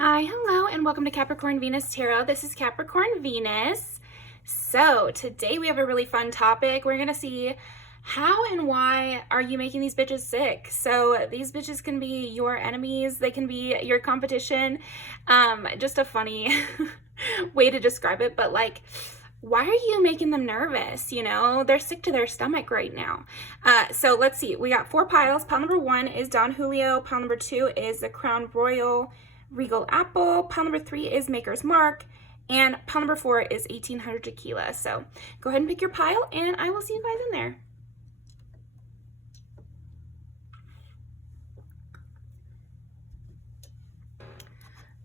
Hi, hello, and welcome to Capricorn Venus Tarot. This is Capricorn Venus. So today we have a really fun topic. We're going to see how and why are you making these bitches sick. So these bitches can be your enemies. They can be your competition. Just a funny way to describe it, but like, why are you making them nervous? You know, they're sick to their stomach right now. So let's see. We got 4 piles. Pile number 1 is Don Julio. Pile number 2 is the Crown Royal Regal Apple. Pile number 3 is Maker's Mark. And pile number 4 is 1800 Tequila. So go ahead and pick your pile, and I will see you guys in there.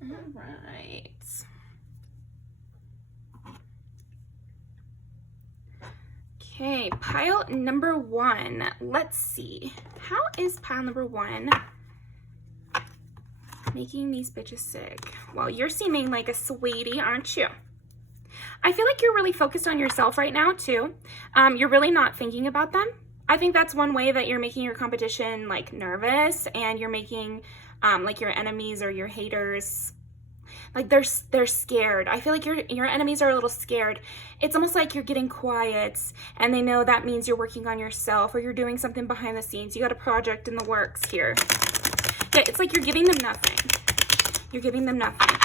All right. Okay, pile number 1. Let's see. How is pile number 1 making these bitches sick? Well, you're seeming like a sweetie, aren't you? I feel like you're really focused on yourself right now, too. You're really not thinking about them. I think that's one way that you're making your competition, like, nervous, and you're making, like, your enemies or your haters, like, they're scared. I feel like your enemies are a little scared. It's almost like you're getting quiet, and they know that means you're working on yourself, or you're doing something behind the scenes. You got a project in the works here. Yeah, it's like you're giving them nothing. You're giving them nothing.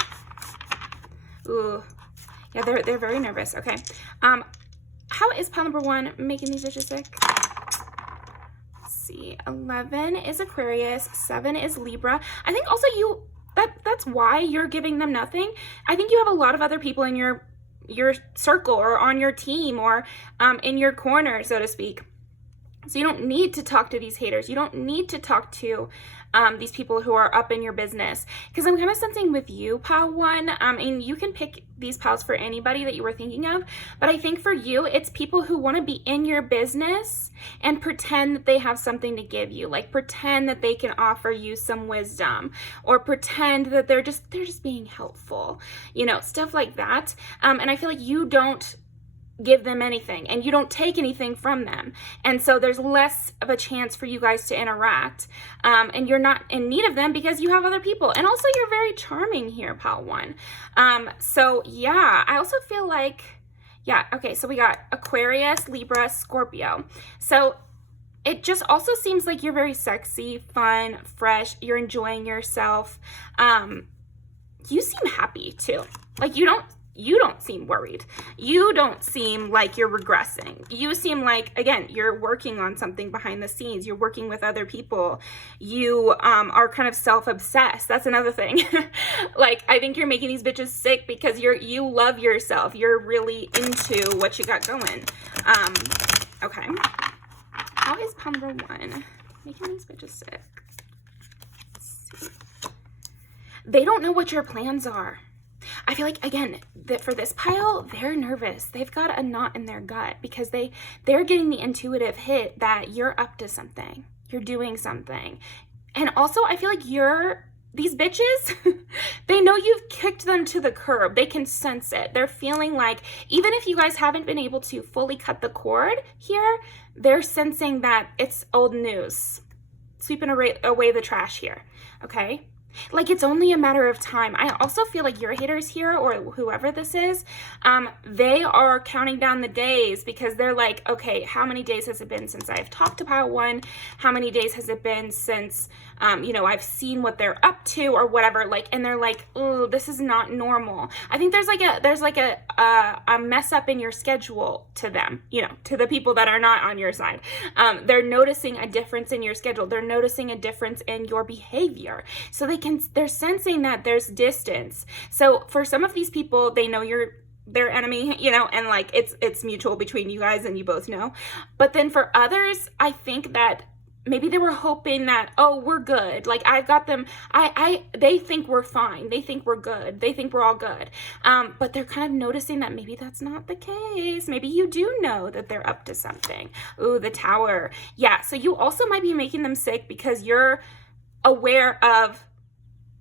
Ooh. Yeah, they're very nervous. Okay. How is pile number 1 making these bitches sick? Let's see. 11 is Aquarius. 7 is Libra. I think also that's why you're giving them nothing. I think you have a lot of other people in your circle or on your team or in your corner, so to speak. So you don't need to talk to these haters. You don't need to talk to these people who are up in your business. Because I'm kind of sensing with you, pile 1, and you can pick these piles for anybody that you were thinking of, but I think for you, it's people who want to be in your business and pretend that they have something to give you. Like pretend that they can offer you some wisdom, or pretend that they're just being helpful, you know, stuff like that. And I feel like you don't give them anything and you don't take anything from them, and so there's less of a chance for you guys to interact, and you're not in need of them because you have other people, and also you're very charming here, pile 1. So yeah, I also feel like, yeah, okay, so we got Aquarius, Libra, Scorpio. So it just also seems like you're very sexy, fun, fresh, you're enjoying yourself. You seem happy too. Like you don't seem worried. You don't seem like you're regressing. You seem like, again, you're working on something behind the scenes. You're working with other people. You are kind of self-obsessed. That's another thing. Like, I think you're making these bitches sick because you love yourself. You're really into what you got going. Okay. How is pile number 1 making these bitches sick? Let's see. They don't know what your plans are. I feel like, again, that for this pile, they're nervous. They've got a knot in their gut because they're getting the intuitive hit that you're up to something. You're doing something. And also, I feel like these bitches, they know you've kicked them to the curb. They can sense it. They're feeling like, even if you guys haven't been able to fully cut the cord here, they're sensing that it's old news. Sweeping away the trash here, okay? Like, it's only a matter of time. I also feel like your haters here, or whoever this is, they are counting down the days because they're like, okay, how many days has it been since I've talked to pile 1? How many days has it been since, you know, I've seen what they're up to or whatever, like, and they're like, oh, this is not normal. I think there's like a mess up in your schedule to them, you know, to the people that are not on your side. They're noticing a difference in your schedule. They're noticing a difference in your behavior. So they're sensing that there's distance. So for some of these people, they know you're their enemy, you know, and like it's mutual between you guys and you both know. But then for others, I think that maybe they were hoping that, oh, we're good. Like, I've got them. They think we're fine. They think we're good. They think we're all good. But they're kind of noticing that maybe that's not the case. Maybe you do know that they're up to something. Ooh, the Tower. Yeah. So you also might be making them sick because you're aware of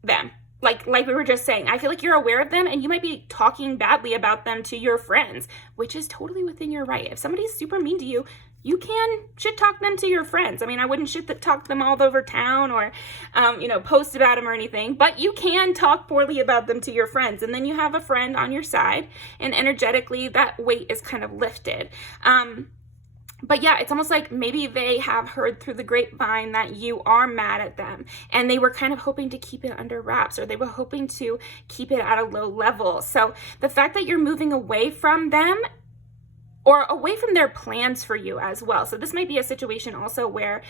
them. Like we were just saying, I feel like you're aware of them and you might be talking badly about them to your friends, which is totally within your right. If somebody's super mean to you, you can shit talk them to your friends. I mean, I wouldn't shit talk them all over town or, you know, post about them or anything, but you can talk poorly about them to your friends. And then you have a friend on your side, and energetically that weight is kind of lifted. But yeah, it's almost like maybe they have heard through the grapevine that you are mad at them, and they were kind of hoping to keep it under wraps, or they were hoping to keep it at a low level. So the fact that you're moving away from them, or away from their plans for you as well. So this might be a situation also where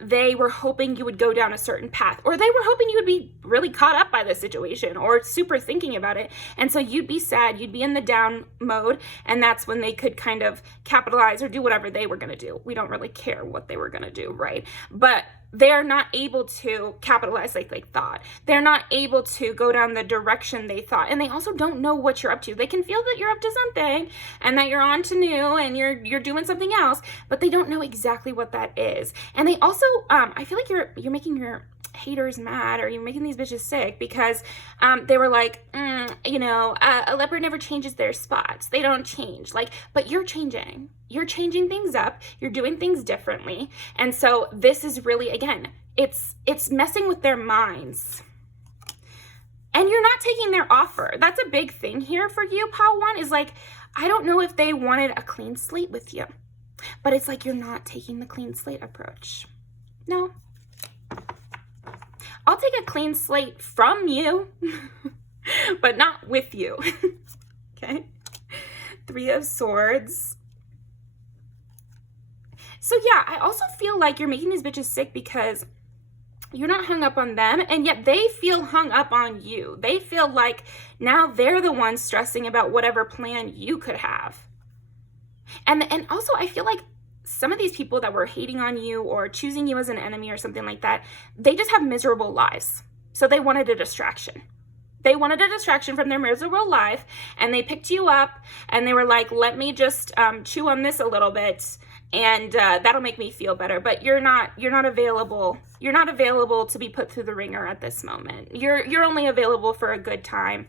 they were hoping you would go down a certain path, or they were hoping you would be really caught up by this situation or super thinking about it. And so you'd be sad, you'd be in the down mode, and that's when they could kind of capitalize or do whatever they were gonna do. We don't really care what they were gonna do, right? But they're not able to capitalize like they thought. They're not able to go down the direction they thought. And they also don't know what you're up to. They can feel that you're up to something and that you're on to new and you're doing something else, but they don't know exactly what that is. And they also, I feel like you're making your haters mad, or you're making these bitches sick, because they were like, you know, a leopard never changes their spots. They don't change. Like, but you're changing. You're changing things up. You're doing things differently. And so this is really, again, it's messing with their minds. And you're not taking their offer. That's a big thing here for you, Pile 1, is like, I don't know if they wanted a clean slate with you, but it's like you're not taking the clean slate approach. No. I'll take a clean slate from you, but not with you. Okay? 3 of Swords. So yeah, I also feel like you're making these bitches sick because you're not hung up on them, and yet they feel hung up on you. They feel like now they're the ones stressing about whatever plan you could have. And also I feel like some of these people that were hating on you or choosing you as an enemy or something like that, they just have miserable lives. So they wanted a distraction. They wanted a distraction from their miserable life, and they picked you up and they were like, let me just chew on this a little bit, and that'll make me feel better. But you're not available. You're not available to be put through the ringer at this moment. You're only available for a good time.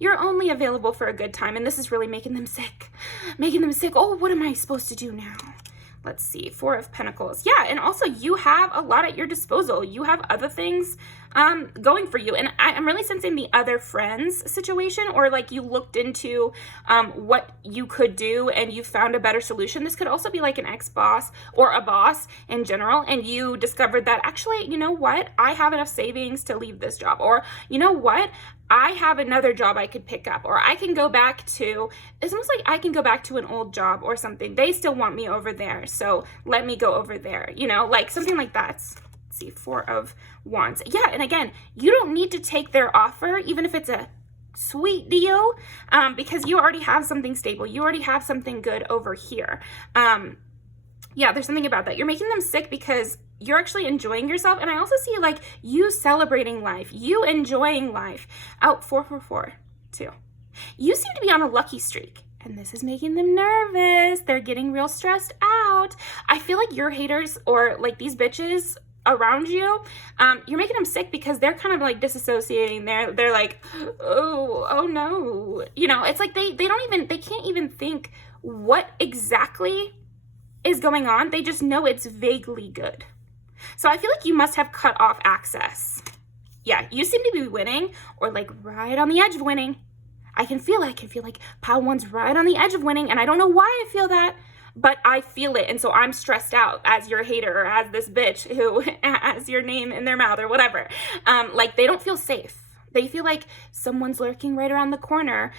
You're only available for a good time, and this is really making them sick. Making them sick. Oh, what am I supposed to do now? Let's see, 4 of Pentacles. Yeah, and also you have a lot at your disposal. You have other things going for you. And I'm really sensing the other friends situation, or like you looked into what you could do and you found a better solution. This could also be like an ex-boss or a boss in general, and you discovered that actually, you know what? I have enough savings to leave this job. Or you know what? I have another job I could pick up, or I can go back to, it's almost like I can go back to an old job or something. They still want me over there, so let me go over there, you know, like something like that. Let's see, 4 of Wands. Yeah, and again, you don't need to take their offer, even if it's a sweet deal, because you already have something stable. You already have something good over here. Yeah, there's something about that. You're making them sick because you're actually enjoying yourself. And I also see like you celebrating life, you enjoying life. Out 4 too. You seem to be on a lucky streak, and this is making them nervous. They're getting real stressed out. I feel like your haters, or like these bitches around you, you're making them sick because they're kind of like disassociating. They're like, oh no. You know, it's like they can't even think what exactly is going on. They just know it's vaguely good. So I feel like you must have cut off access. Yeah, you seem to be winning, or like right on the edge of winning. I can feel like Pile 1's right on the edge of winning, and I don't know why I feel that, but I feel it, and so I'm stressed out as your hater, or as this bitch who has your name in their mouth or whatever. Like they don't feel safe. They feel like someone's lurking right around the corner.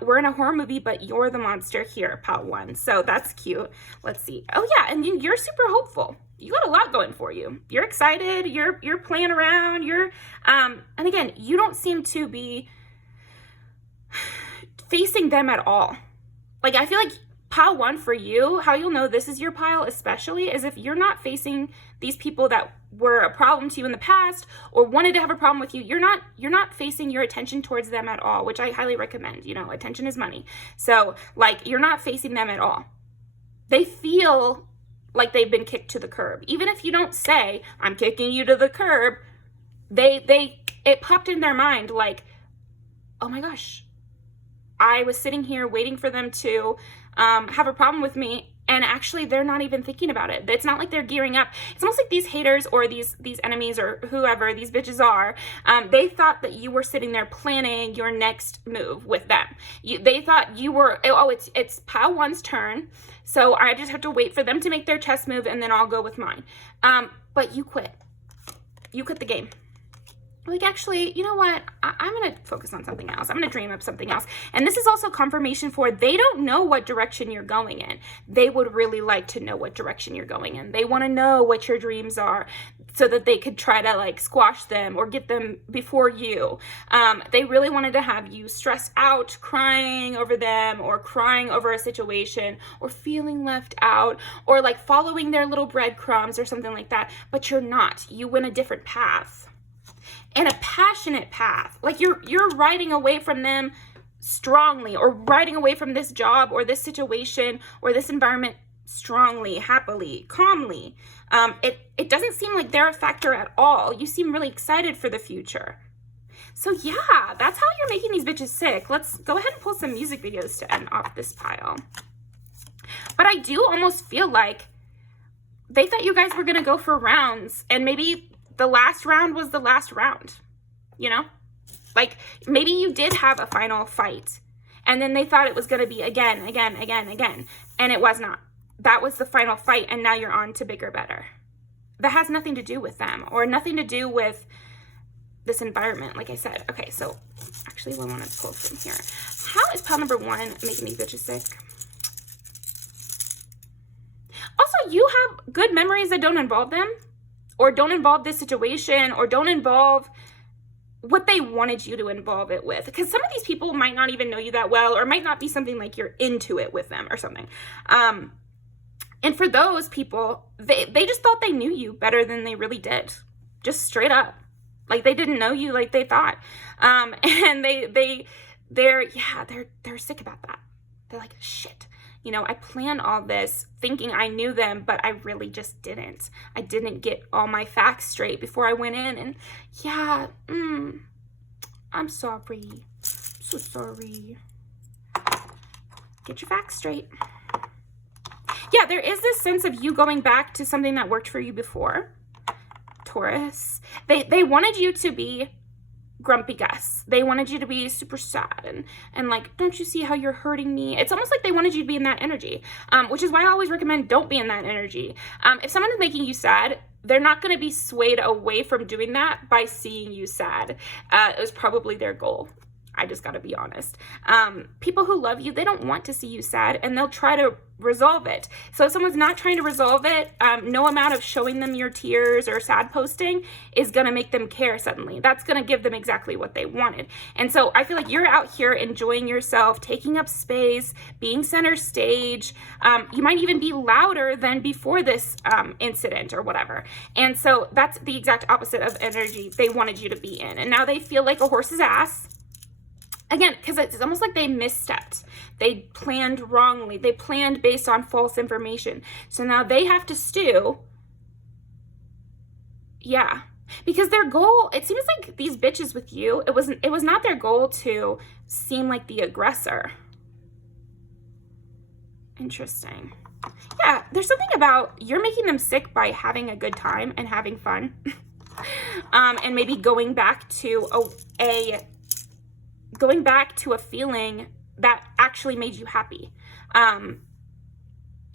We're in a horror movie, but you're the monster here, Pile 1. So that's cute. Let's see. Oh yeah, and you're super hopeful. You got a lot going for you. You're excited. You're playing around. And again, you don't seem to be facing them at all. Like I feel like Pile 1 for you, how you'll know this is your pile especially, is if you're not facing these people that were a problem to you in the past or wanted to have a problem with you. You're not facing your attention towards them at all, which I highly recommend. You know, attention is money. So like you're not facing them at all. They feel like they've been kicked to the curb. Even if you don't say, I'm kicking you to the curb, it popped in their mind like, oh my gosh, I was sitting here waiting for them to have a problem with me, And actually, they're not even thinking about it. It's not like they're gearing up. It's almost like these haters or these enemies or whoever these bitches are, they thought that you were sitting there planning your next move with them. They thought you were, oh, it's pile one's turn, so I just have to wait for them to make their chess move, and then I'll go with mine. But you quit. You quit the game. Like, actually, you know what? I'm going to focus on something else. I'm going to dream up something else. And this is also confirmation for they don't know what direction you're going in. They would really like to know what direction you're going in. They want to know what your dreams are so that they could try to, like, squash them or get them before you. They really wanted to have you stressed out, crying over them or crying over a situation or feeling left out or, like, following their little breadcrumbs or something like that. But you're not. You went a different path. And a passionate path. Like you're riding away from them strongly, or riding away from this job or this situation or this environment strongly, happily, calmly. It doesn't seem like they're a factor at all. You seem really excited for the future. So yeah, that's how you're making these bitches sick. Let's go ahead and pull some music videos to end off this pile. But I do almost feel like they thought you guys were going to go for rounds, and maybe the last round was the last round, you know? Like, maybe you did have a final fight, and then they thought it was going to be again, and it was not. That was the final fight, and now you're on to bigger, better. That has nothing to do with them, or nothing to do with this environment, like I said. Okay, so actually we want to pull from here. How is pile number 1 making these bitches sick? Also, you have good memories that don't involve them, or don't involve this situation, or don't involve what they wanted you to involve it with. Because some of these people might not even know you that well, or might not be something like you're into it with them or something. And for those people, they just thought they knew you better than they really did. Just straight up. Like, they didn't know you like they thought. And they're sick about that. They're like, shit. You know, I planned all this thinking I knew them, but I really just didn't. I didn't get all my facts straight before I went in. And yeah, I'm sorry. I'm so sorry. Get your facts straight. Yeah, there is this sense of you going back to something that worked for you before. Taurus. They wanted you to be grumpy Gus. They wanted you to be super sad and like, don't you see how you're hurting me? It's almost like they wanted you to be in that energy, which is why I always recommend don't be in that energy. If someone is making you sad, they're not going to be swayed away from doing that by seeing you sad. It was probably their goal. I just got to be honest. People who love you, they don't want to see you sad, and they'll try to resolve it. So if someone's not trying to resolve it, no amount of showing them your tears or sad posting is going to make them care suddenly. That's going to give them exactly what they wanted. And so I feel like you're out here enjoying yourself, taking up space, being center stage. You might even be louder than before this incident or whatever. And so that's the exact opposite of energy they wanted you to be in. And now they feel like a horse's ass. Again, because it's almost like they misstepped. They planned wrongly. They planned based on false information. So now they have to stew. Yeah. Because their goal, it seems like these bitches with you, it was not their goal to seem like the aggressor. Interesting. Yeah, there's something about you're making them sick by having a good time and having fun. And maybe going back to a feeling that actually made you happy,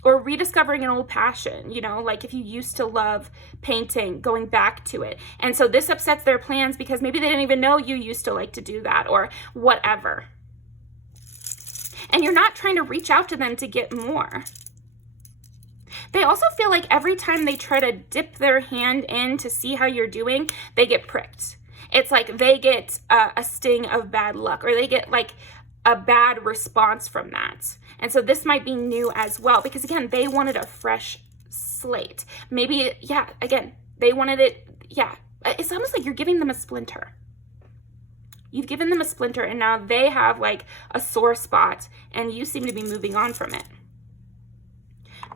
or rediscovering an old passion, you know, like if you used to love painting, going back to it. And so this upsets their plans because maybe they didn't even know you used to like to do that or whatever. And you're not trying to reach out to them to get more. They also feel like every time they try to dip their hand in to see how you're doing, they get pricked. It's like they get a sting of bad luck, or they get like a bad response from that. And so this might be new as well, because again, they wanted a fresh slate. Maybe, yeah, again, they wanted it, yeah. It's almost like you're giving them a splinter. You've given them a splinter, and now they have like a sore spot, and you seem to be moving on from it.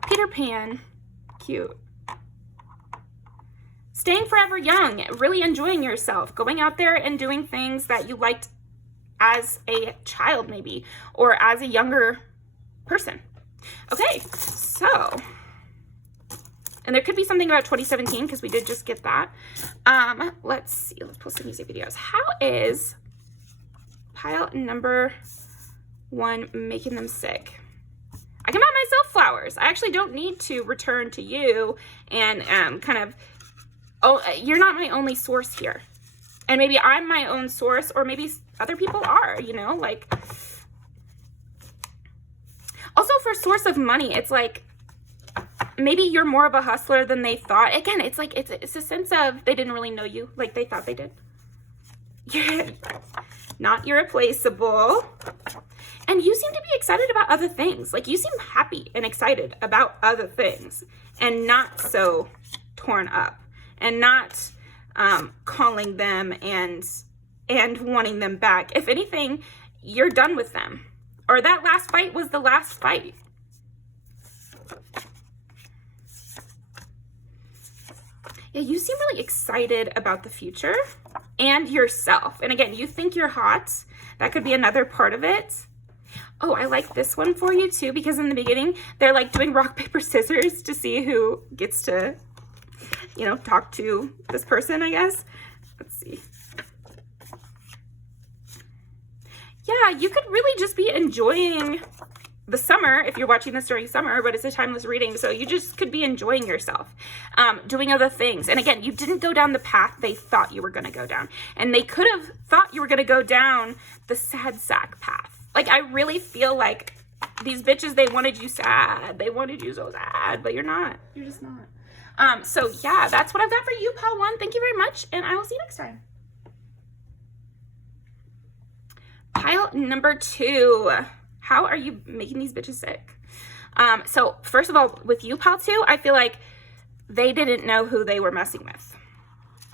Peter Pan, cute. Staying forever young, really enjoying yourself, going out there and doing things that you liked as a child maybe, or as a younger person. Okay, so, and there could be something about 2017 because we did just get that. Let's see, let's pull some music videos. How is pile number 1 making them sick? I can buy myself flowers. I actually don't need to return to you and kind of, oh, you're not my only source here. And maybe I'm my own source, or maybe other people are, you know, like. Also for source of money, it's like, maybe you're more of a hustler than they thought. Again, it's like, it's a sense of they didn't really know you like they thought they did. Yeah. Not irreplaceable. And you seem to be excited about other things. Like, you seem happy and excited about other things and not so torn up and not calling them and wanting them back. If anything, you're done with them. Or that last fight was the last fight. Yeah, you seem really excited about the future and yourself. And again, you think you're hot. That could be another part of it. Oh, I like this one for you too, because in the beginning, they're like doing rock, paper, scissors to see who gets to, you know, talk to this person, I guess. Let's see. Yeah, you could really just be enjoying the summer if you're watching this during summer, but it's a timeless reading, so you just could be enjoying yourself, doing other things. And again, you didn't go down the path they thought you were going to go down, and they could have thought you were going to go down the sad sack path. Like, I really feel like these bitches, they wanted you sad. They wanted you so sad, but you're not. You're just not. So yeah, that's what I've got for you, pile 1. Thank you very much, and I will see you next time. Pile number 2. How are you making these bitches sick? So first of all, with you, pile 2, I feel like they didn't know who they were messing with,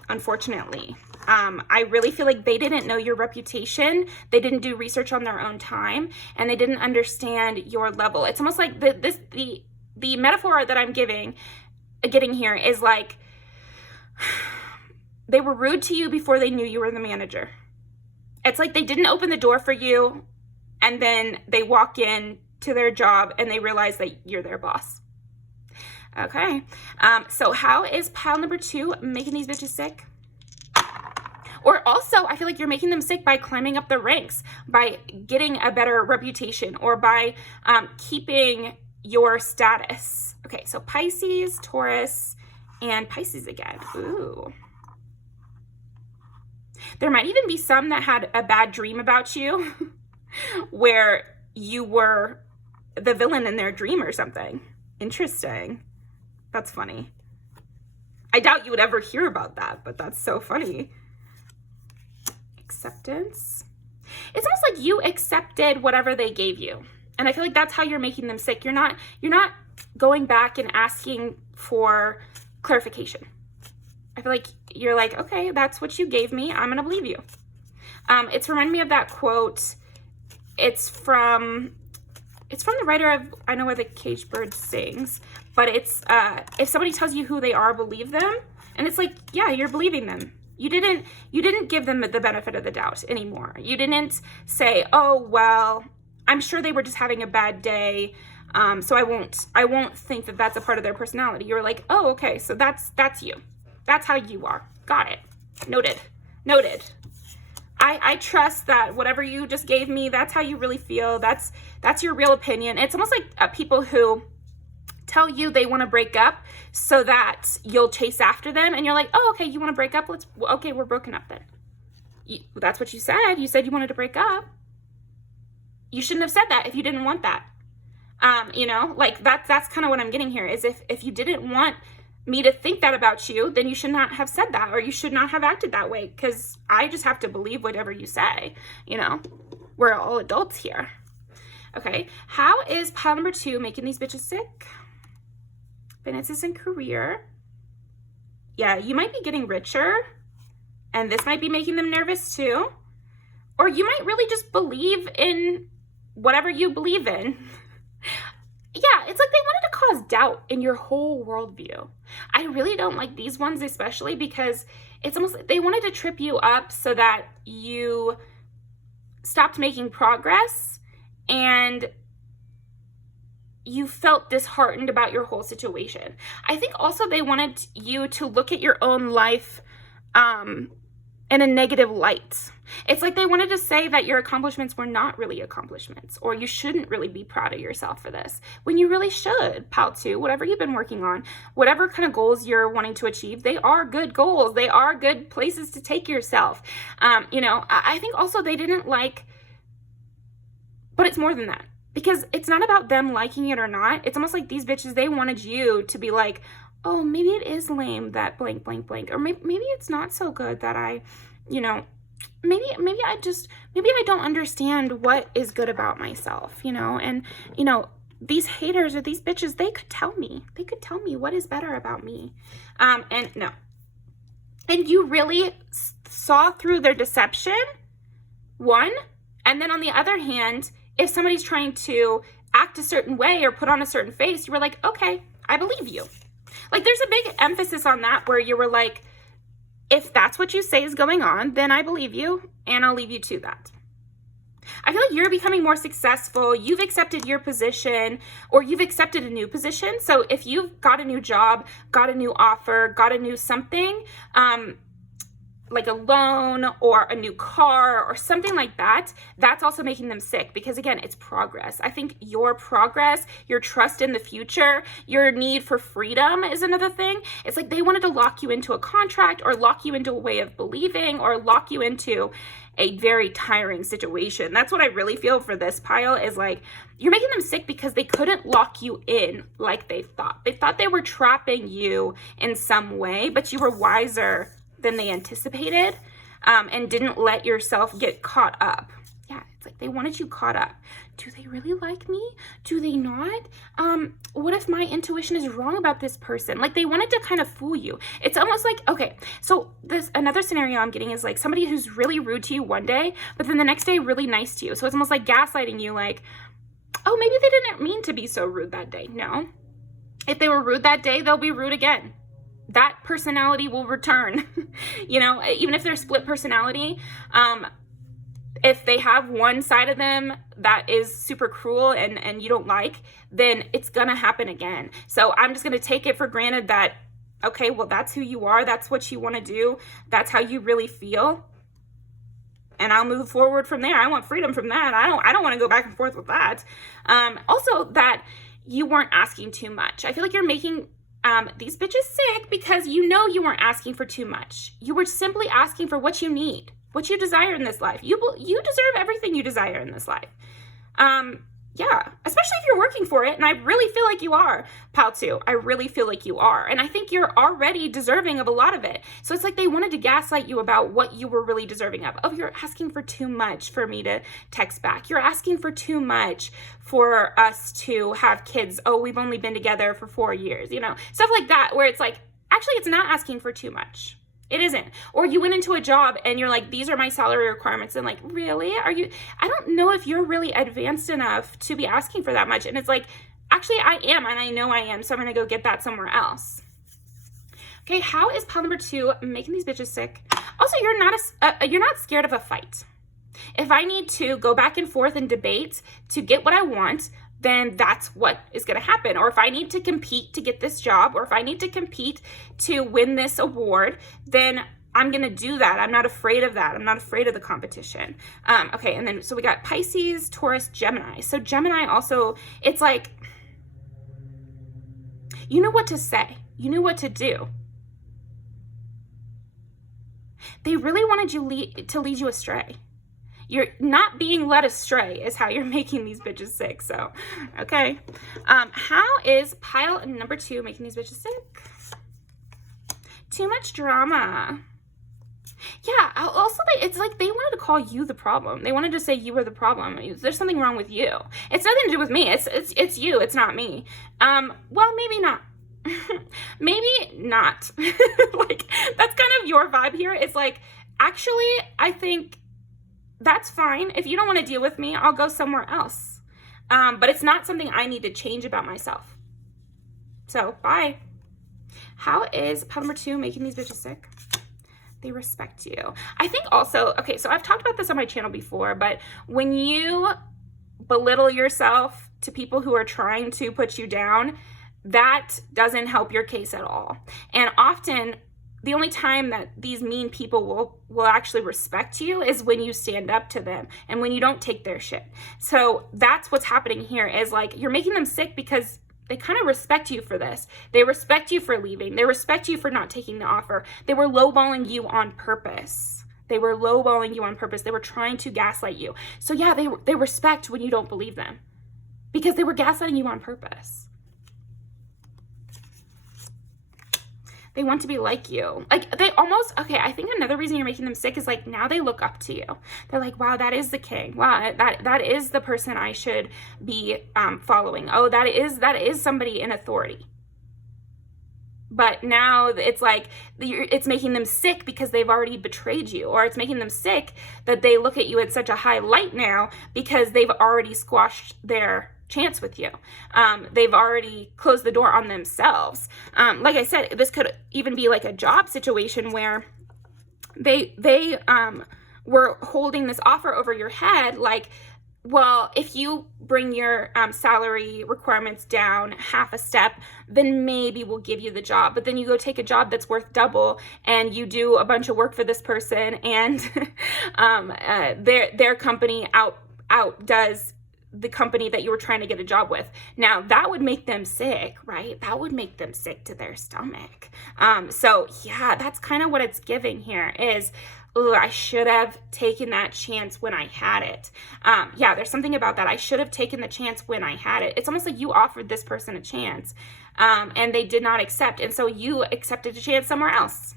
unfortunately. I really feel like they didn't know your reputation. They didn't do research on their own time, and they didn't understand your level. It's almost like the metaphor that I'm getting here is like, they were rude to you before they knew you were the manager. It's like they didn't open the door for you, and then they walk in to their job and they realize that you're their boss. Okay. So how is pile number 2 making these bitches sick? Or also, I feel like you're making them sick by climbing up the ranks, by getting a better reputation, or by keeping your status. Okay, so Pisces, Taurus, and Pisces again. Ooh. There might even be some that had a bad dream about you where you were the villain in their dream or something. Interesting. That's funny. I doubt you would ever hear about that, but that's so funny. Acceptance. It's almost like you accepted whatever they gave you. And I feel like that's how you're making them sick. You're not going back and asking for clarification. I feel like you're like, okay, that's what you gave me. I'm going to believe you. It's reminding me of that quote. It's from the writer of I Know Where the Caged Bird Sings, but it's, if somebody tells you who they are, believe them. And it's like, yeah, you're believing them. You didn't give them the benefit of the doubt anymore. You didn't say, oh, well, I'm sure they were just having a bad day. So I won't think that that's a part of their personality. You're like, oh, okay. So that's you. That's how you are. Got it. Noted. I trust that whatever you just gave me, that's how you really feel. That's your real opinion. It's almost like people who tell you they want to break up so that you'll chase after them, and you're like, oh, okay, you want to break up? Okay, we're broken up then. That's what you said. You said you wanted to break up. You shouldn't have said that if you didn't want that. You know, like that's kind of what I'm getting here, is if you didn't want me to think that about you, then you should not have said that, or you should not have acted that way, because I just have to believe whatever you say. You know, we're all adults here. Okay, how is pile number 2 making these bitches sick? Finances and career. Yeah, you might be getting richer, and this might be making them nervous too. Or you might really just believe in whatever you believe in. Yeah, it's like they wanted to cause doubt in your whole worldview. I really don't like these ones, especially because it's almost like they wanted to trip you up so that you stopped making progress and you felt disheartened about your whole situation. I think also they wanted you to look at your own life in a negative light. It's like they wanted to say that your accomplishments were not really accomplishments, or you shouldn't really be proud of yourself for this, when you really should, pal two. Whatever you've been working on, whatever kind of goals you're wanting to achieve, they are good goals. They are good places to take yourself. I think also they didn't like, but it's more than that. Because it's not about them liking it or not. It's almost like these bitches, they wanted you to be like, oh, maybe it is lame that blank, blank, blank. Or maybe it's not so good that I, maybe I don't understand what is good about myself, And, these haters or these bitches, they could tell me. They could tell me what is better about me. And no. And you really saw through their deception, one. And then on the other hand, if somebody's trying to act a certain way or put on a certain face, you were like, okay, I believe you. Like, there's a big emphasis on that where you were like, if that's what you say is going on, then I believe you and I'll leave you to that. I feel like you're becoming more successful. You've accepted your position, or you've accepted a new position. So if you've got a new job, got a new offer, got a new something, like a loan or a new car or something like that, that's also making them sick, because again, it's progress. I think your progress, your trust in the future, your need for freedom is another thing. It's like they wanted to lock you into a contract, or lock you into a way of believing, or lock you into a very tiring situation. That's what I really feel for this pile, is like, you're making them sick because they couldn't lock you in like they thought. They thought they were trapping you in some way, but you were wiser than they anticipated, and didn't let yourself get caught up. Yeah, it's like they wanted you caught up. Do they really like me? Do they not? What if my intuition is wrong about this person? Like, they wanted to kind of fool you. It's almost like, okay, so this another scenario I'm getting is like somebody who's really rude to you one day, but then the next day really nice to you. So it's almost like gaslighting you, like, oh, maybe they didn't mean to be so rude that day. No. If they were rude that day, they'll be rude again. That personality will return. Even if they're split personality, if they have one side of them that is super cruel and you don't like, then it's gonna happen again. So I'm just gonna take it for granted that, okay, well, that's who you are, that's what you want to do, that's how you really feel, and I'll move forward from there. I want freedom from that. I don't want to go back and forth with that. Also, that you weren't asking too much. I feel like you're making these bitches sick because you weren't asking for too much. You were simply asking for what you need, what you desire in this life. You deserve everything you desire in this life. Yeah, especially if you're working for it. And I really feel like you are, pal two. I really feel like you are. And I think you're already deserving of a lot of it. So it's like they wanted to gaslight you about what you were really deserving of. Oh, you're asking for too much for me to text back. You're asking for too much for us to have kids. Oh, we've only been together for 4 years, stuff like that, where it's like, actually, it's not asking for too much. It isn't. Or you went into a job and you're like, these are my salary requirements. And like, really? I don't know if you're really advanced enough to be asking for that much. And it's like, actually, I am. And I know I am. So I'm going to go get that somewhere else. Okay. How is pile number 2 making these bitches sick? Also, you're not scared of a fight. If I need to go back and forth and debate to get what I want, then that's what is going to happen. Or if I need to compete to get this job, or if I need to compete to win this award, then I'm going to do that. I'm not afraid of that. I'm not afraid of the competition. Okay, and then so we got Pisces, Taurus, Gemini. So Gemini also, it's like, you know what to say. You knew what to do. They really wanted you to lead you astray. You're not being led astray is how you're making these bitches sick. So, okay. How is pile number 2 making these bitches sick? Too much drama. Yeah, also, it's like they wanted to call you the problem. They wanted to say you were the problem. There's something wrong with you. It's nothing to do with me. It's you. It's not me. Well, maybe not. Maybe not. Like, that's kind of your vibe here. It's like, actually, I think that's fine. If you don't want to deal with me, I'll go somewhere else. But it's not something I need to change about myself. So, bye. How is pile number 2 making these bitches sick? They respect you. I think also, okay, so I've talked about this on my channel before, but when you belittle yourself to people who are trying to put you down, that doesn't help your case at all. And often the only time that these mean people will actually respect you is when you stand up to them and when you don't take their shit. So that's what's happening here, is like you're making them sick because they kind of respect you for this. They respect you for leaving. They respect you for not taking the offer. They were lowballing you on purpose. They were lowballing you on purpose. They were trying to gaslight you. So yeah, they respect when you don't believe them because they were gaslighting you on purpose. They want to be like you. Like they almost, okay, I think another reason you're making them sick is like now they look up to you. They're like, wow, that is the king. Wow, that is the person I should be following. Oh, that is somebody in authority. But now it's like, it's making them sick because they've already betrayed you, or it's making them sick that they look at you at such a high light now because they've already squashed their chance with you. They've already closed the door on themselves. Like I said, this could even be like a job situation where they were holding this offer over your head, like, well, if you bring your salary requirements down half a step, then maybe we'll give you the job. But then you go take a job that's worth double and you do a bunch of work for this person, and their company outdoes the company that you were trying to get a job with. Now that would make them sick, right? That would make them sick to their stomach. So yeah, that's kind of what it's giving here is, ooh, I should have taken that chance when I had it. Yeah, there's something about that. I should have taken the chance when I had it. It's almost like you offered this person a chance and they did not accept. And so you accepted a chance somewhere else.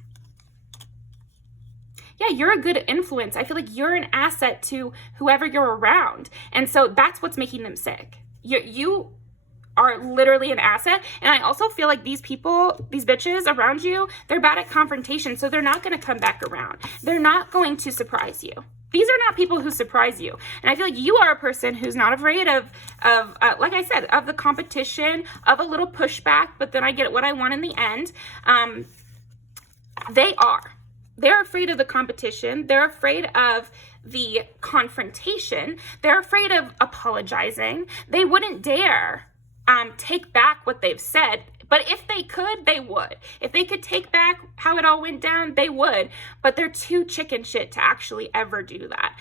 Yeah, you're a good influence. I feel like you're an asset to whoever you're around. And so that's what's making them sick. You are literally an asset. And I also feel like these people, these bitches around you, they're bad at confrontation. So they're not going to come back around. They're not going to surprise you. These are not people who surprise you. And I feel like you are a person who's not afraid of like I said, of the competition, of a little pushback, but then I get what I want in the end. They're afraid of the competition. They're afraid of the confrontation. They're afraid of apologizing. They wouldn't dare take back what they've said. But if they could, they would. If they could take back how it all went down, they would. But they're too chicken shit to actually ever do that.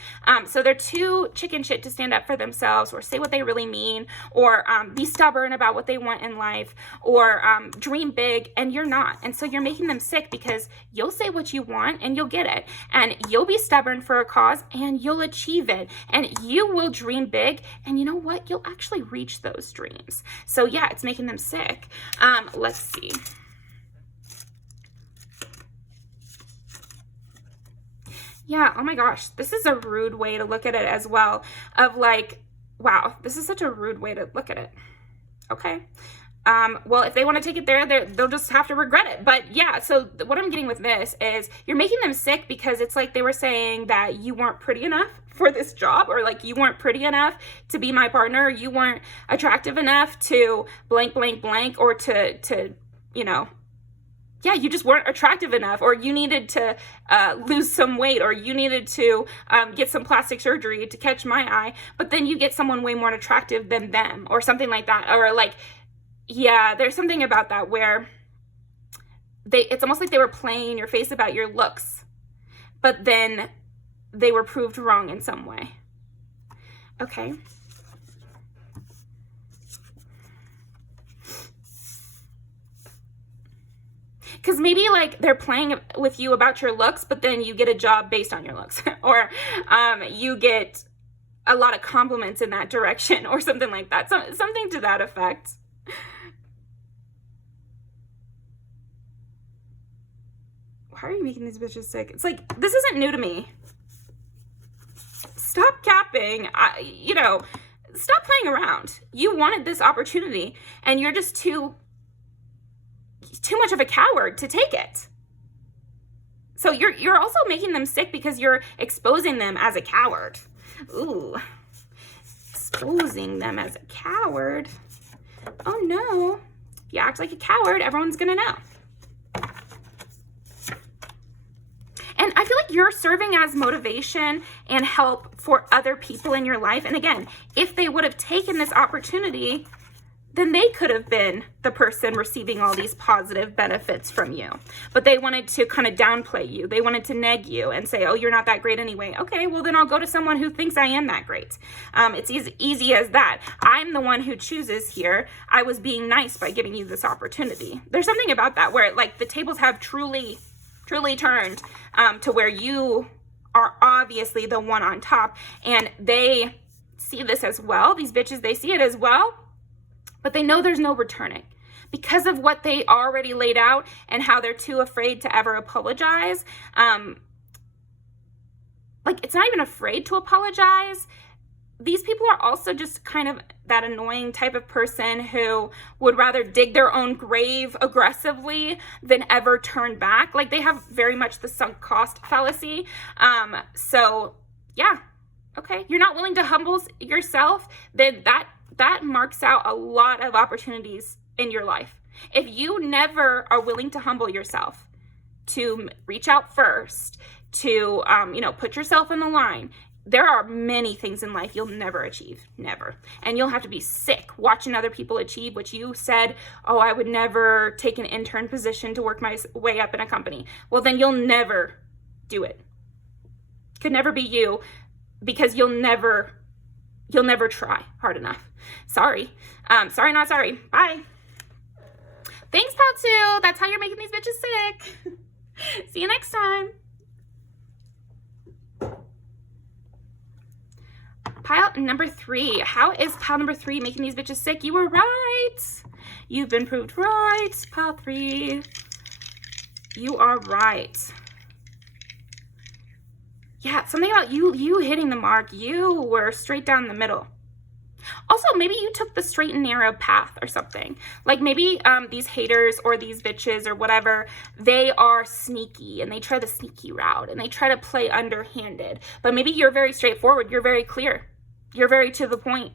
So they're too chicken shit to stand up for themselves or say what they really mean, or be stubborn about what they want in life, or dream big, and you're not. And so you're making them sick because you'll say what you want and you'll get it. And you'll be stubborn for a cause and you'll achieve it. And you will dream big. And you know what? You'll actually reach those dreams. So yeah, it's making them sick. Let's see. Yeah, oh my gosh, this is a rude way to look at it as well, of like, wow, this is such a rude way to look at it. Okay. Well, if they want to take it there, they'll just have to regret it. But yeah, so what I'm getting with this is you're making them sick because it's like they were saying that you weren't pretty enough for this job, or like you weren't pretty enough to be my partner, or you weren't attractive enough to blank, blank, blank, or to, you know, yeah, you just weren't attractive enough, or you needed to lose some weight, or you needed to get some plastic surgery to catch my eye, but then you get someone way more attractive than them, or something like that. Or like, yeah, there's something about that where it's almost like they were playing in your face about your looks, but then they were proved wrong in some way. Okay. Because maybe like they're playing with you about your looks, but then you get a job based on your looks, or you get a lot of compliments in that direction, or something like that. Something to that effect. Why are you making these bitches sick? It's like, this isn't new to me. Stop capping. You know, stop playing around. You wanted this opportunity, and you're just too much of a coward to take it. So you're also making them sick because you're exposing them as a coward. Ooh, exposing them as a coward. Oh no, if you act like a coward, everyone's gonna know. And I feel like you're serving as motivation and help for other people in your life. And again, if they would have taken this opportunity, then they could have been the person receiving all these positive benefits from you. But they wanted to kind of downplay you. They wanted to neg you and say, oh, you're not that great anyway. Okay, well, then I'll go to someone who thinks I am that great. It's easy as that. I'm the one who chooses here. I was being nice by giving you this opportunity. There's something about that where like the tables have truly turned to where you are obviously the one on top, and they see this as well. These bitches, they see it as well. But they know there's no returning because of what they already laid out and how they're too afraid to ever apologize. Like, it's not even afraid to apologize. These people are also just kind of that annoying type of person who would rather dig their own grave aggressively than ever turn back. Like, they have very much the sunk cost fallacy. So, yeah, okay. You're not willing to humble yourself, then that marks out a lot of opportunities in your life. If you never are willing to humble yourself, to reach out first, to, put yourself in the line, there are many things in life you'll never achieve, never. And you'll have to be sick watching other people achieve what you said, oh, I would never take an intern position to work my way up in a company. Well, then you'll never do it. Could never be you, because you'll never try hard enough. Sorry. Sorry, not sorry. Bye. Thanks, pal two. That's how you're making these bitches sick. See you next time. Pile number 3. How is pile number 3 making these bitches sick? You were right. You've been proved right. Pile 3. You are right. Yeah, something about you hitting the mark. You were straight down the middle. Also, maybe you took the straight and narrow path or something. Like maybe these haters or these bitches or whatever, they are sneaky and they try the sneaky route and they try to play underhanded. But maybe you're very straightforward. You're very clear. You're very to the point.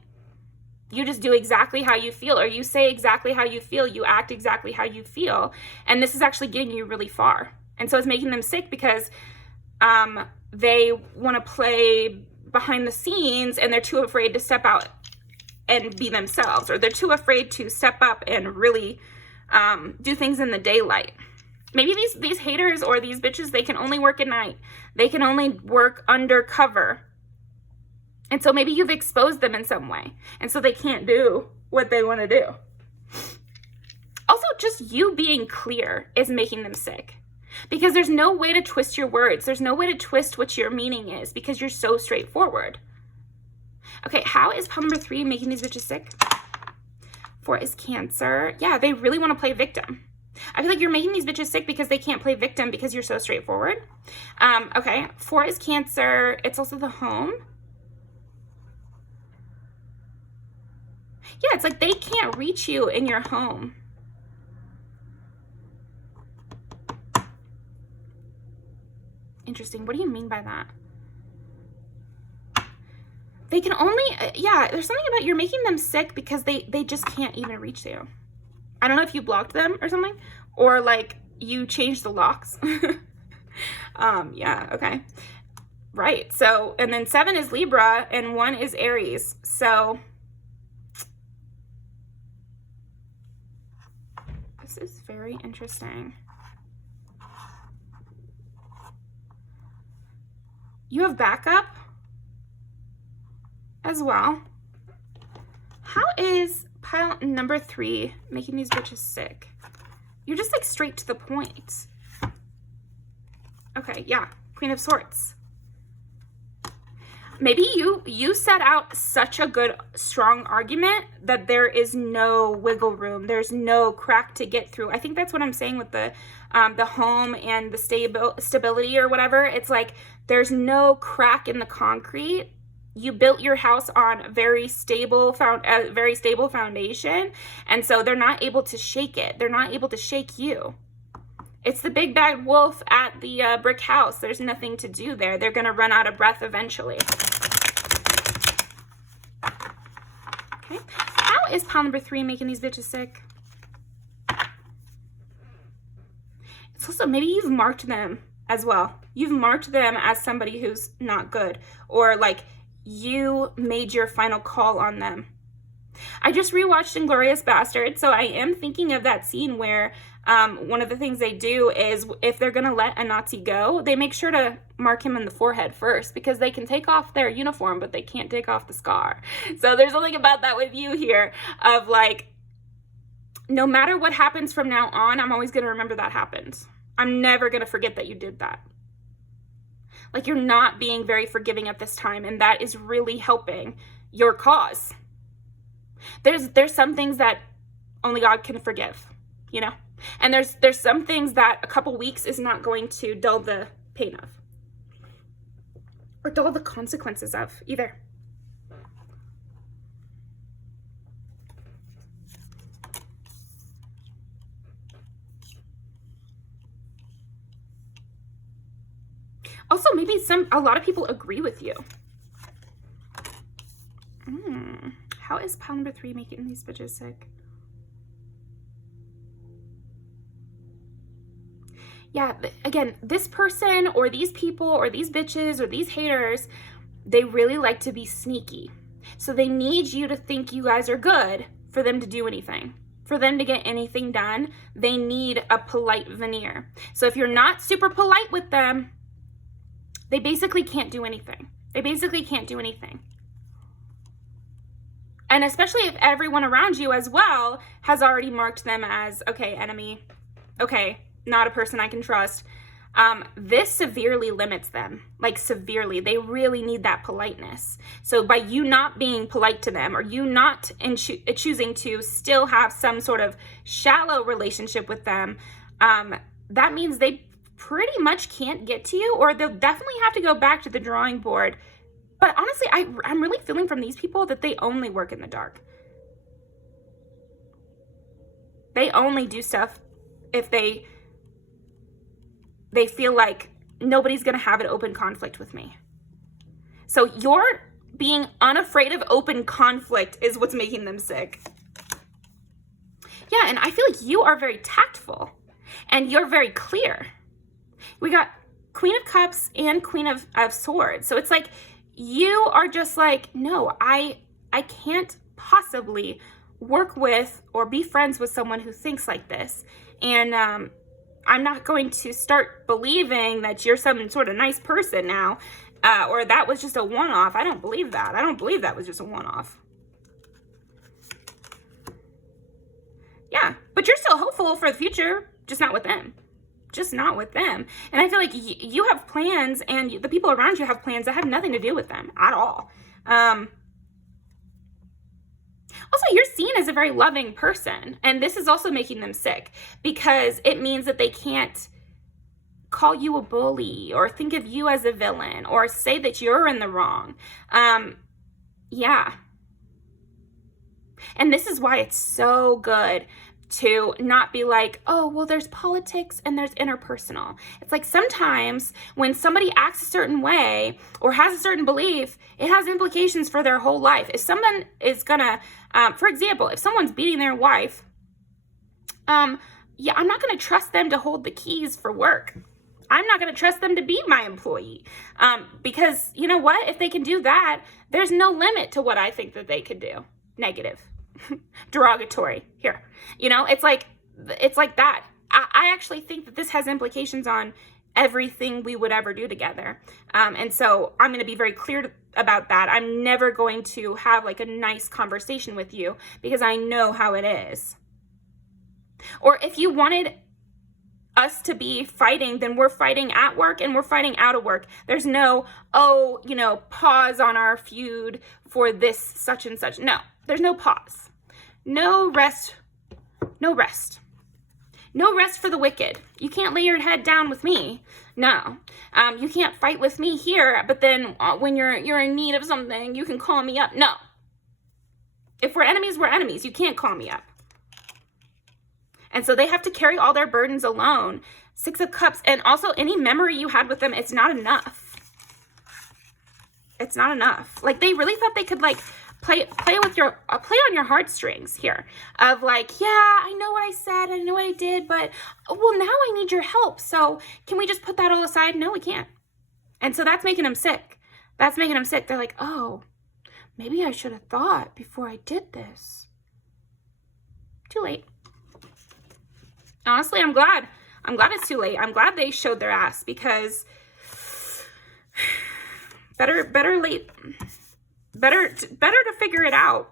You just do exactly how you feel, or you say exactly how you feel. You act exactly how you feel. And this is actually getting you really far. And so it's making them sick because they want to play behind the scenes and they're too afraid to step out and be themselves, or they're too afraid to step up and really do things in the daylight. Maybe these haters or these bitches, they can only work at night. They can only work undercover. And so maybe you've exposed them in some way. And so they can't do what they want to do. Also, just you being clear is making them sick. Because there's no way to twist your words. There's no way to twist what your meaning is because you're so straightforward. Okay, how is pile number 3 making these bitches sick? 4 is Cancer. Yeah, they really want to play victim. I feel like you're making these bitches sick because they can't play victim because you're so straightforward. Okay, 4 is Cancer. It's also the home. Yeah, it's like they can't reach you in your home. Interesting. What do you mean by that? They can only, there's something about you're making them sick because they just can't even reach you. I don't know if you blocked them or something, or like you changed the locks. Yeah, okay. Right. So, and then 7 is Libra and 1 is Aries. So this is very interesting. You have backup as well. How is pile number 3 making these bitches sick? You're just like straight to the point. Okay, yeah, Queen of Swords. Maybe you set out such a good, strong argument that there is no wiggle room. There's no crack to get through. I think that's what I'm saying with the home and the stability or whatever. It's like there's no crack in the concrete. You built your house on a very stable foundation, and so they're not able to shake it. They're not able to shake you. It's the big bad wolf at the brick house. There's nothing to do there. They're going to run out of breath eventually. Okay. How is pile number 3 making these bitches sick? It's also, maybe you've marked them as well. You've marked them as somebody who's not good, or like you made your final call on them. I just rewatched Inglourious Basterds, so I am thinking of that scene where one of the things they do is if they're going to let a Nazi go, they make sure to mark him in the forehead first, because they can take off their uniform, but they can't take off the scar. So there's something about that with you here of like, no matter what happens from now on, I'm always going to remember that happened. I'm never going to forget that you did that. Like, you're not being very forgiving at this time, and that is really helping your cause. There's some things that only God can forgive, you know? And there's some things that a couple weeks is not going to dull the pain of, or dull the consequences of either. Also, maybe a lot of people agree with you. How is pile number 3 making these bitches sick? Yeah, again, this person or these people or these bitches or these haters, they really like to be sneaky. So they need you to think you guys are good for them to do anything. For them to get anything done, they need a polite veneer. So if you're not super polite with them, they basically can't do anything. They basically can't do anything. And especially if everyone around you as well has already marked them as, okay, enemy, okay, not a person I can trust. This severely limits them, like severely. They really need that politeness. So by you not being polite to them, or you not choosing to still have some sort of shallow relationship with them, that means they pretty much can't get to you, or they'll definitely have to go back to the drawing board. But honestly, I'm really feeling from these people that they only work in the dark. They only do stuff if they feel like nobody's going to have an open conflict with me. So your being unafraid of open conflict is what's making them sick. Yeah, and I feel like you are very tactful and you're very clear. We got Queen of Cups and Queen of Swords. So it's like you are just like, no, I can't possibly work with or be friends with someone who thinks like this. And I'm not going to start believing that you're some sort of nice person now, or that was just a one-off. I don't believe that. I don't believe that was just a one-off. Yeah, but you're still hopeful for the future, just not with them. Just not with them. And I feel like you have plans, and the people around you have plans that have nothing to do with them at all. Also, you're seen as a very loving person, and this is also making them sick because it means that they can't call you a bully or think of you as a villain or say that you're in the wrong. Yeah. And this is why it's so good to not be like, oh, well, there's politics and there's interpersonal. It's like sometimes when somebody acts a certain way or has a certain belief, it has implications for their whole life. If someone is gonna, for example, if someone's beating their wife, yeah, I'm not gonna trust them to hold the keys for work. I'm not gonna trust them to be my employee. Because you know what? If they can do that, there's no limit to what I think that they could do. Negative. Derogatory here, you know, it's like that. I actually think that this has implications on everything we would ever do together, and so I'm going to be very clear about that. I'm never going to have like a nice conversation with you because I know how it is. Or if you wanted us to be fighting, then we're fighting at work and we're fighting out of work. There's no, oh, you know, pause on our feud for this such and such. No, there's no pause. No rest. No rest. No rest for the wicked. You can't lay your head down with me. No. You can't fight with me here, but then when you're in need of something, you can call me up. No. If we're enemies, we're enemies. You can't call me up. And so they have to carry all their burdens alone. 6 of Cups, and also any memory you had with them, it's not enough. It's not enough. Like, they really thought they could, like, play on your heartstrings here of like, yeah, I know what I said, I know what I did, but well, now I need your help. So can we just put that all aside? No, we can't. And so that's making them sick. That's making them sick. They're like, oh, maybe I should have thought before I did this. Too late. Honestly, I'm glad it's too late. I'm glad they showed their ass, because better to figure it out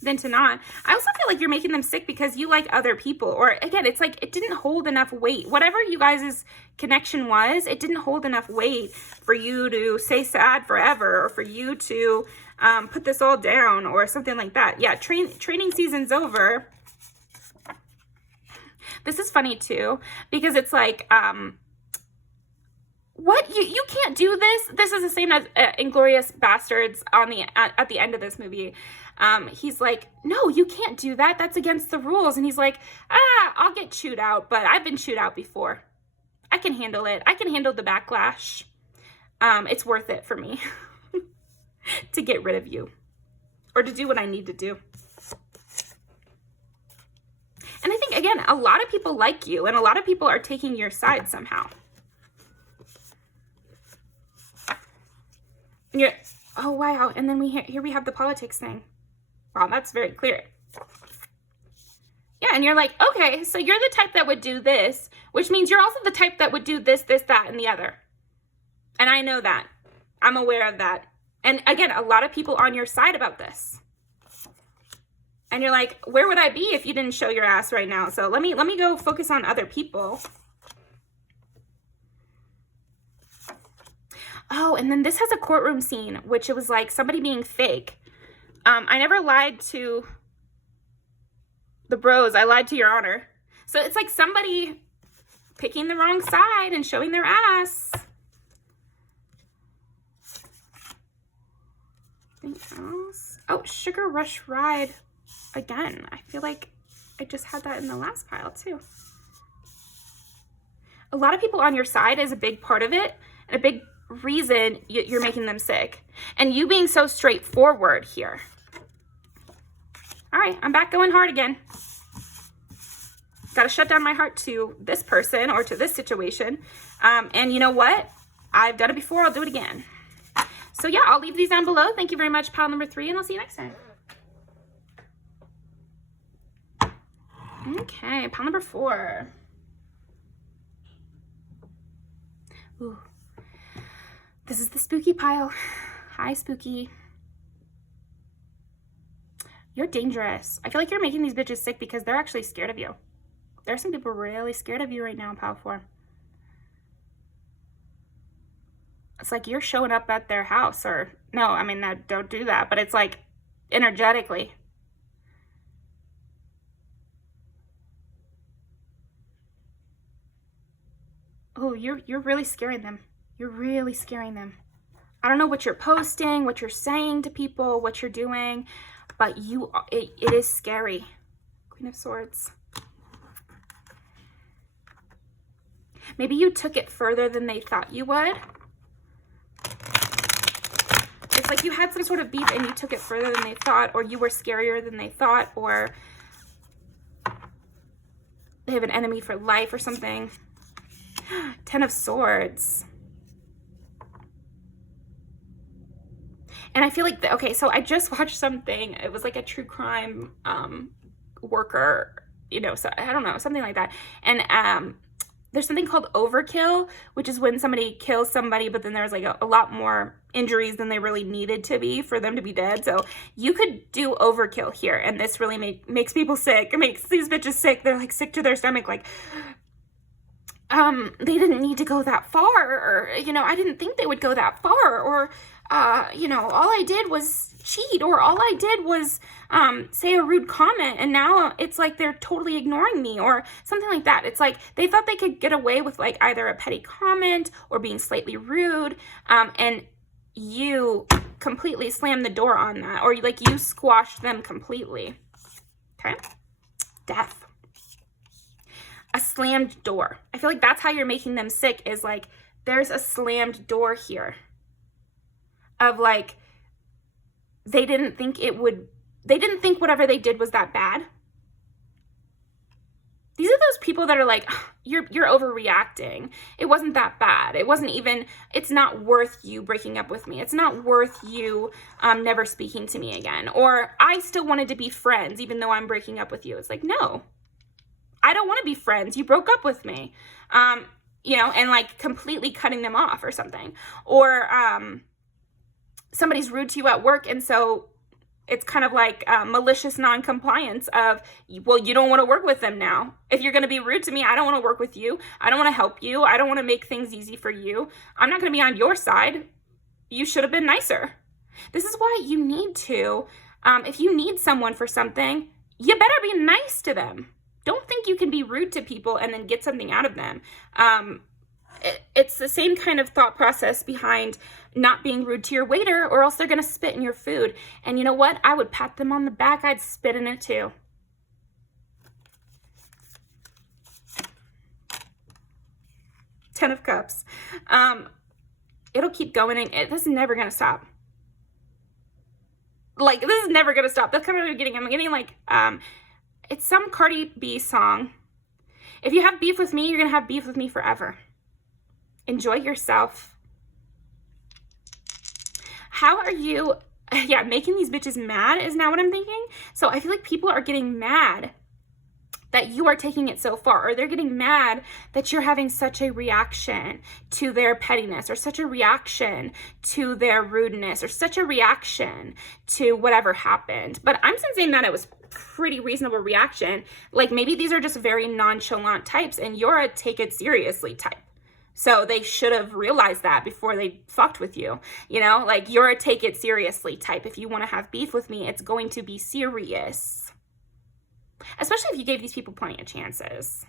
than to not. I also feel like you're making them sick because you like other people, or again, it's like it didn't hold enough weight. Whatever you guys' connection was, it didn't hold enough weight for you to stay sad forever, or for you to put this all down or something like that. Yeah, training season's over. This is funny too, because it's like, what, you can't do this. This is the same as Inglourious Bastards at the end of this movie. He's like, no, you can't do that. That's against the rules. And he's like, I'll get chewed out, but I've been chewed out before. I can handle it. I can handle the backlash. It's worth it for me to get rid of you, or to do what I need to do. And I think, again, a lot of people like you, and a lot of people are taking your side somehow. Yeah. Oh, wow. And then here we have the politics thing. Wow, that's very clear. Yeah, and you're like, okay, so you're the type that would do this, which means you're also the type that would do this, that, and the other. And I know that. I'm aware of that. And again, a lot of people on your side about this. And you're like, where would I be if you didn't show your ass right now? So let me go focus on other people. Oh, and then this has a courtroom scene, which it was like somebody being fake. I never lied to the bros. I lied to your honor. So it's like somebody picking the wrong side and showing their ass. Anything else? Oh, Sugar Rush Ride. Again, I feel like I just had that in the last pile too. A lot of people on your side is a big part of it, and a big reason you're making them sick. And you being so straightforward here. All right, I'm back going hard again. Got to shut down my heart to this person or to this situation. And you know what? I've done it before. I'll do it again. So yeah, I'll leave these down below. Thank you very much, pile number 3, and I'll see you next time. Okay, pile number 4. Ooh. This is the spooky pile. Hi, spooky. You're dangerous. I feel like you're making these bitches sick because they're actually scared of you. There are some people really scared of you right now, pile 4. It's like you're showing up at their house, or no, I mean, don't do that, but it's like energetically. Oh, you're really scaring them. You're really scaring them. I don't know what you're posting, what you're saying to people, what you're doing, but it is scary. Queen of Swords. Maybe you took it further than they thought you would. It's like you had some sort of beef and you took it further than they thought, or you were scarier than they thought, or they have an enemy for life or something. 10 of Swords. And I feel like, okay, so I just watched something. It was like a true crime worker, you know, so I don't know, something like that. And there's something called overkill, which is when somebody kills somebody, but then there's like a lot more injuries than they really needed to be for them to be dead. So you could do overkill here, and this really makes people sick. It makes these bitches sick. They're like sick to their stomach, like, they didn't need to go that far, or, you know, I didn't think they would go that far, or, you know, all I did was cheat, or all I did was, say a rude comment, and now it's like they're totally ignoring me, or something like that. It's like they thought they could get away with like either a petty comment or being slightly rude, and you completely slammed the door on that, or like you squashed them completely. Okay. Death. A slammed door. I feel like that's how you're making them sick, is like there's a slammed door here of like they didn't think whatever they did was that bad. These are those people that are like, you're overreacting. It wasn't that bad. It's not worth you breaking up with me. It's not worth you never speaking to me again. Or I still wanted to be friends even though I'm breaking up with you. It's like, no, I don't want to be friends. You broke up with me. And like completely cutting them off or something. Or somebody's rude to you at work, and so it's kind of like malicious non-compliance of, well, you don't want to work with them now. If you're going to be rude to me, I don't want to work with you. I don't want to help you. I don't want to make things easy for you. I'm not going to be on your side. You should have been nicer. This is why you need to, if you need someone for something, you better be nice to them. Don't think you can be rude to people and then get something out of them. It's the same kind of thought process behind not being rude to your waiter, or else they're going to spit in your food. And you know what? I would pat them on the back. I'd spit in it too. Ten of Cups. It'll keep going. And this is never going to stop. Like, this is never going to stop. That's kind of what I'm getting like, it's some Cardi B song. If you have beef with me, you're going to have beef with me forever. Enjoy yourself. How are you, making these bitches mad is now what I'm thinking. So I feel like people are getting mad that you are taking it so far, or they're getting mad that you're having such a reaction to their pettiness, or such a reaction to their rudeness, or such a reaction to whatever happened. But I'm sensing that it was pretty reasonable reaction. Like, maybe these are just very nonchalant types and you're a take it seriously type. So they should have realized that before they fucked with you. Like, you're a take it seriously type. If you want to have beef with me, it's going to be serious. Especially if you gave these people plenty of chances.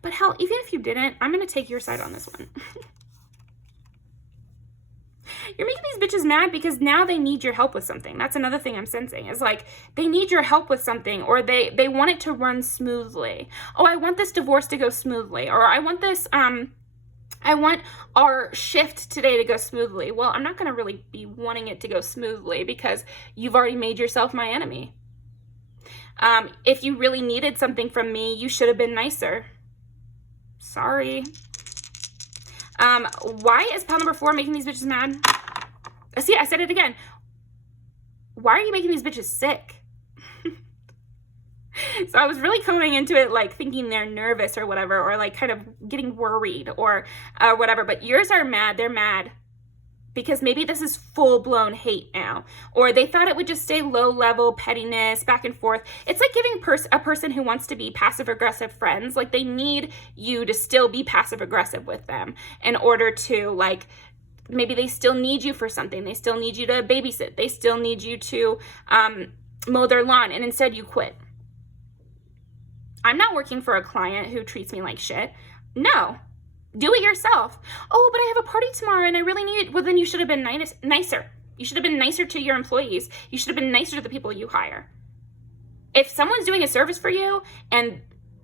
But hell, even if you didn't, I'm going to take your side on this one. You're making these bitches mad because now they need your help with something. That's another thing I'm sensing, is like, they need your help with something, or they want it to run smoothly. Oh, I want this divorce to go smoothly, or I want this, I want our shift today to go smoothly. Well, I'm not going to really be wanting it to go smoothly because you've already made yourself my enemy. If you really needed something from me, you should have been nicer. Sorry. Why is pile number 4 making these bitches mad? See, I said it again. Why are you making these bitches sick? So I was really coming into it like thinking they're nervous or whatever, or like kind of getting worried or whatever. But yours are mad. They're mad because maybe this is full-blown hate now, or they thought it would just stay low-level pettiness back and forth. It's like giving a person who wants to be passive-aggressive friends, like, they need you to still be passive-aggressive with them in order to, like, maybe they still need you for something. They still need you to babysit. They still need you to mow their lawn, and instead you quit. I'm not working for a client who treats me like shit. No. Do it yourself. Oh, but I have a party tomorrow and I really need it. Well, then you should have been nicer. You should have been nicer to your employees. You should have been nicer to the people you hire. If someone's doing a service for you,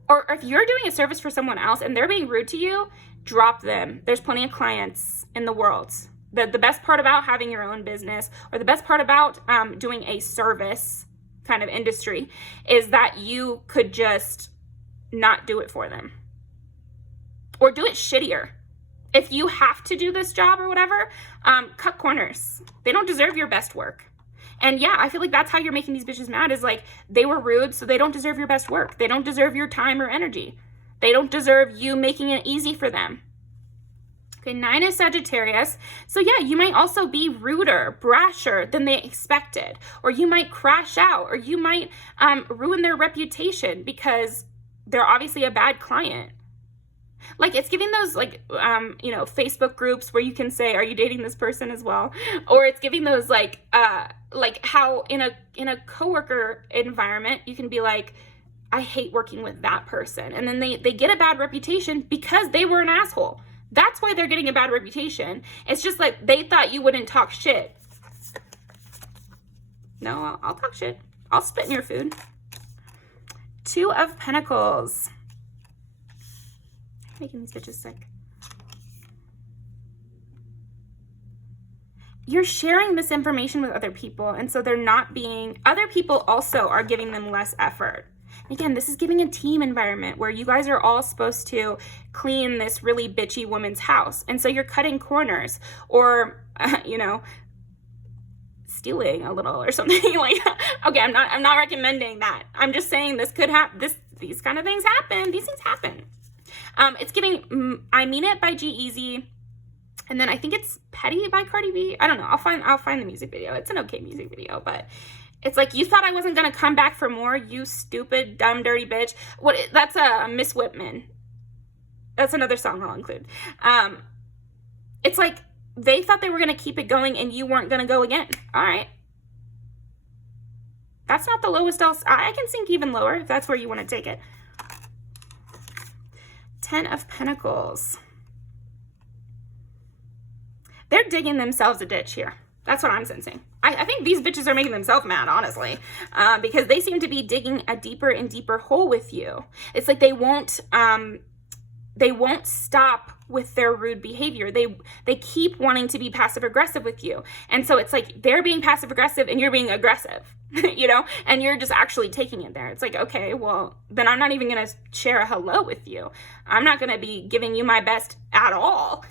or if you're doing a service for someone else and they're being rude to you, drop them. There's plenty of clients in the world. The best part about having your own business, or the best part about doing a service kind of industry, is that you could just not do it for them. Or do it shittier. If you have to do this job or whatever, cut corners. They don't deserve your best work. And yeah, I feel like that's how you're making these bitches mad, is like, they were rude, so they don't deserve your best work. They don't deserve your time or energy. They don't deserve you making it easy for them. Okay, 9 is Sagittarius. So yeah, you might also be ruder, brasher than they expected. Or you might crash out, or you might ruin their reputation because they're obviously a bad client. Like, it's giving those, like, Facebook groups where you can say, are you dating this person as well? Or it's giving those, like how in a coworker environment, you can be like, I hate working with that person. And then they get a bad reputation because they were an asshole. That's why they're getting a bad reputation. It's just like, they thought you wouldn't talk shit. No, I'll talk shit. I'll spit in your food. 2 of Pentacles. Making these bitches sick. you're sharing this information with other people, and so they're not being, other people also are giving them less effort. Again, this is giving a team environment where you guys are all supposed to clean this really bitchy woman's house. And so you're cutting corners or, you know, stealing a little or something like that. Okay, I'm not recommending that. I'm just saying this could happen. These kind of things happen. These things happen. It's giving I Mean It by G-Eazy. And then I think it's Petty by Cardi B. I don't know. I'll find the music video. It's an okay music video, but it's like, you thought I wasn't going to come back for more, you stupid, dumb, dirty bitch. That's a Miss Whitman. That's another song I'll include. It's like, they thought they were going to keep it going and you weren't going to go again. All right. That's not the lowest else. I can sink even lower if that's where you want to take it. 10 of Pentacles. They're digging themselves a ditch here. That's what I'm sensing. I think these bitches are making themselves mad, honestly, because they seem to be digging a deeper and deeper hole with you. It's like they won't stop with their rude behavior. They keep wanting to be passive aggressive with you. And so it's like they're being passive aggressive and you're being aggressive, you know, and you're just actually taking it there. It's like, okay, well, then I'm not even going to share a hello with you. I'm not going to be giving you my best at all.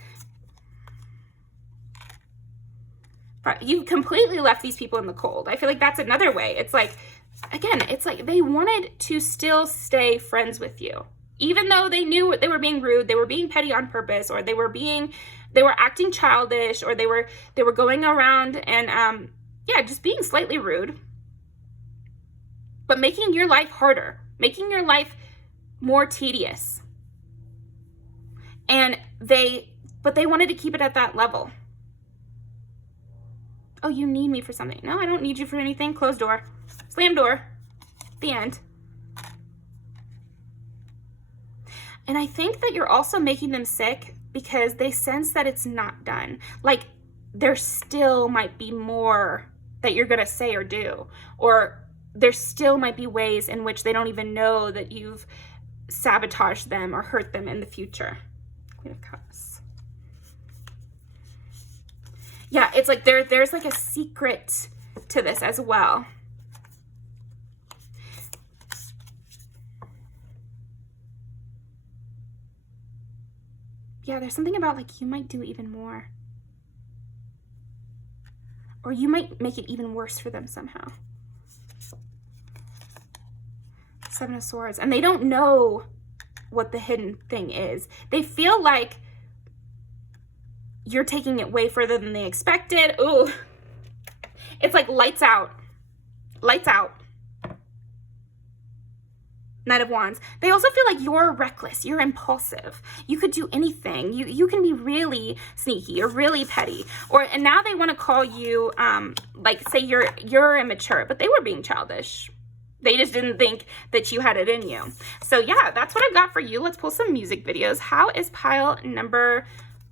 But you completely left these people in the cold. I feel like that's another way. It's like, again, it's like they wanted to still stay friends with you. Even though they knew they were being rude, they were being petty on purpose, or they were acting childish, or they were going around and yeah, just being slightly rude. But making your life harder, making your life more tedious. But they wanted to keep it at that level. Oh, you need me for something. No, I don't need you for anything. Close door. Slam door. The end. And I think that you're also making them sick because they sense that it's not done. Like, there still might be more that you're going to say or do. Or there still might be ways in which they don't even know that you've sabotaged them or hurt them in the future. Queen of Cups. Yeah, it's like there's like a secret to this as well. Yeah, there's something about like you might do even more. Or you might make it even worse for them somehow. 7 of Swords. And they don't know what the hidden thing is. They feel like you're taking it way further than they expected. Ooh. It's like lights out. Lights out. Knight of Wands. They also feel like you're reckless. You're impulsive. You could do anything. You can be really sneaky or really petty. And now they want to call you, like, say you're immature, but they were being childish. They just didn't think that you had it in you. So yeah, that's what I've got for you. Let's pull some music videos. How is pile number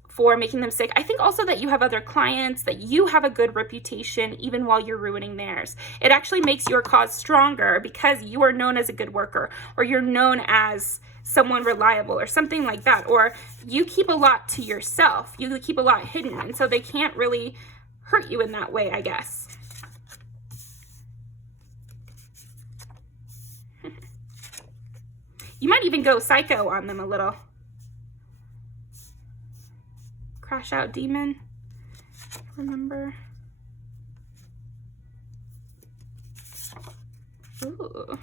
4 making them sick? I think also that you have other clients, that you have a good reputation even while you're ruining theirs. It actually makes your cause stronger because you are known as a good worker, or you're known as someone reliable or something like that, or you keep a lot to yourself. You keep a lot hidden, and so they can't really hurt you in that way, I guess. You might even go psycho on them a little. Crash out demon. Remember. Ooh.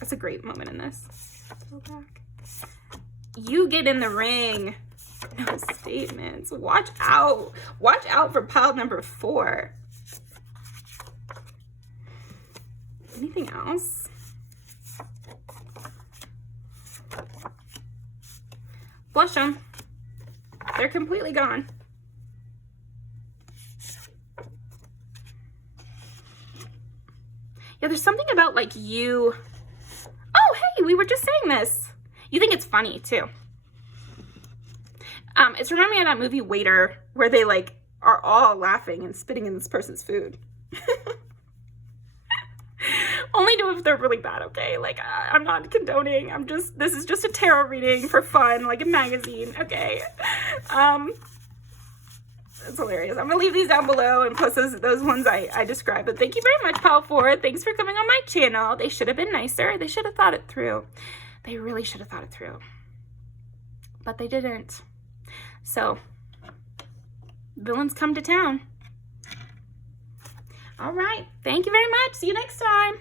That's a great moment in this. Go back. You get in the ring. No statements. Watch out. Watch out for pile number 4. Anything else? Flush them. They're completely gone. Yeah, there's something about like you. Oh, hey, we were just saying this. You think it's funny too. It's reminding me of that movie Waiter, where they like are all laughing and spitting in this person's food. Only do it if they're really bad, okay? Like, I'm not condoning. This is just a tarot reading for fun, like a magazine, okay? It's hilarious. I'm going to leave these down below and post those ones I described. But thank you very much, Pal 4. Thanks for coming on my channel. They should have been nicer. They should have thought it through. They really should have thought it through. But they didn't. So, villains come to town. All right. Thank you very much. See you next time.